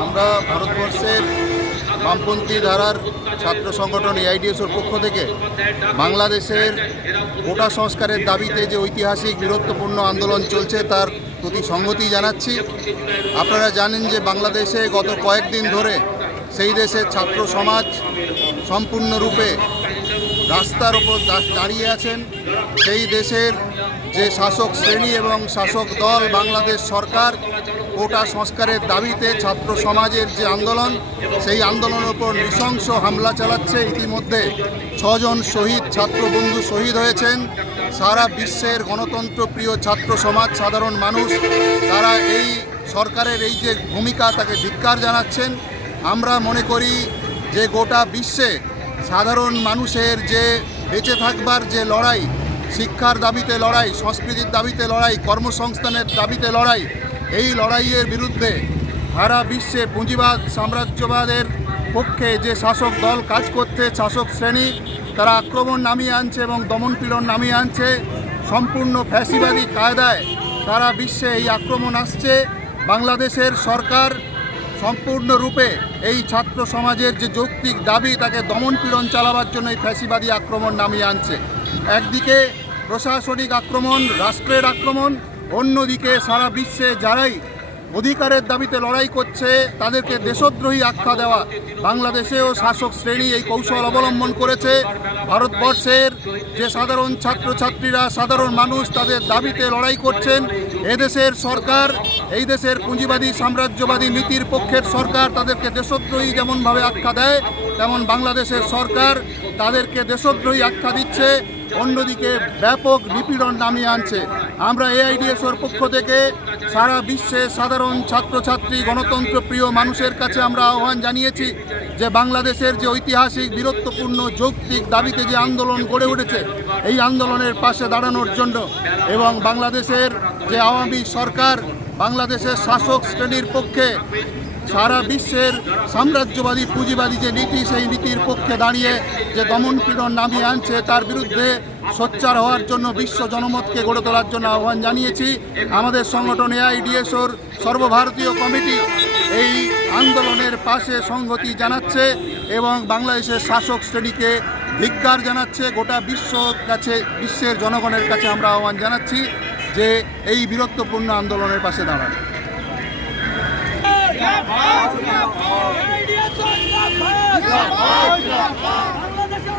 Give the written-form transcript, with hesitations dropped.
আমরা ভারতবর্ষের বামপন্থী ধারার ছাত্র সংগঠন এআইডিএসওর পক্ষ থেকে বাংলাদেশের কোটা সংস্কারের দাবিতে যে ঐতিহাসিক বীরত্বপূর্ণ আন্দোলন চলছে তার প্রতি সংহতি জানাচ্ছি। আপনারা জানেন যে বাংলাদেশে গত কয়েকদিন ধরে সেই দেশের ছাত্র সমাজ সম্পূর্ণরূপে রাস্তার ওপর দাঁড়িয়ে আছেন। সেই দেশের যে শাসক শ্রেণী এবং শাসক দল বাংলাদেশ সরকার কোটা সংস্কারের দাবিতে ছাত্র সমাজের যে আন্দোলন, সেই আন্দোলনের উপর নৃশংস হামলা চালাচ্ছে। ইতিমধ্যে 6 জন শহীদ ছাত্র বন্ধু শহীদ হয়েছেন। সারা বিশ্বের গণতন্ত্র প্রিয় ছাত্র সমাজ, সাধারণ মানুষ, তারা এই সরকারের এই যে ভূমিকা তাকে ধিক্কার জানাচ্ছেন। আমরা মনে করি যে গোটা বিশ্বে সাধারণ মানুষের যে বেঁচে থাকবার যে লড়াই, শিক্ষার দাবিতে লড়াই, সংস্কৃতির দাবিতে লড়াই, কর্মসংস্থানের দাবিতে লড়াই, এই লড়াইয়ের বিরুদ্ধে সারা বিশ্বে পুঁজিবাদ সাম্রাজ্যবাদের পক্ষে যে শাসক দল কাজ করছে, শাসক শ্রেণী তারা আক্রমণ নামিয়ে আনছে এবং দমনপীড়ন নামিয়ে আনছে। সম্পূর্ণ ফ্যাসিবাদী কায়দায় সারা বিশ্বে এই আক্রমণ আসছে। বাংলাদেশের সরকার সম্পূর্ণরূপে এই ছাত্র সমাজের যে যৌক্তিক দাবি তাকে দমনপীড়ন চালাবার জন্য এই ফ্যাসিবাদী আক্রমণ নামিয়ে আনছে। একদিকে প্রশাসনিক আক্রমণ, রাষ্ট্রের আক্রমণ, অন্যদিকে সারা বিশ্বে যারাই অধিকারের দাবিতে লড়াই করছে তাদেরকে দেশদ্রোহী আখ্যা দেওয়া। বাংলাদেশেও শাসক শ্রেণী এই কৌশল অবলম্বন করেছে। ভারতবর্ষের যে সাধারণ ছাত্রছাত্রীরা, সাধারণ মানুষ তাদের দাবিতে লড়াই করছেন, এদেশের সরকার, এই দেশের পুঁজিবাদী সাম্রাজ্যবাদী নীতির পক্ষের সরকার তাদেরকে দেশদ্রোহী যেমনভাবে আখ্যা দেয়, তেমন বাংলাদেশের সরকার তাদেরকে দেশদ্রোহী আখ্যা দিচ্ছে, অন্যদিকে ব্যাপক নিপীড়ন নামিয়ে আনছে। আমরা এআইডিএসওর পক্ষ থেকে সারা বিশ্বে সাধারণ ছাত্রছাত্রী, গণতন্ত্র প্রিয় মানুষের কাছে আমরা আহ্বান জানিয়েছি যে বাংলাদেশের যে ঐতিহাসিক বীরত্বপূর্ণ যৌক্তিক দাবিতে যে আন্দোলন গড়ে উঠেছে, এই আন্দোলনের পাশে দাঁড়ানোর জন্য এবং বাংলাদেশের যে আওয়ামী সরকার বাংলাদেশের শাসক শ্রেণীর পক্ষে সারা বিশ্বের সাম্রাজ্যবাদী পুঁজিবাদী যে নীতি, সেই নীতির পক্ষে দাঁড়িয়ে যে দমনপীড়ন নামিয়ে আনছে তার বিরুদ্ধে সোচ্চার হওয়ার জন্য বিশ্ব জনমতকে গড়ে তোলার জন্য আহ্বান জানিয়েছি। আমাদের সংগঠন এআইডিএসওর সর্বভারতীয় কমিটি এই আন্দোলনের পাশে সংহতি জানাচ্ছে এবং বাংলাদেশের শাসক শ্রেণীকে ধিক্কার জানাচ্ছে। গোটা বিশ্বের জনগণের কাছে আমরা আহ্বান জানাচ্ছি যে এই বীরত্বপূর্ণ আন্দোলনের পাশে দাঁড়ান। বাংলাদেশের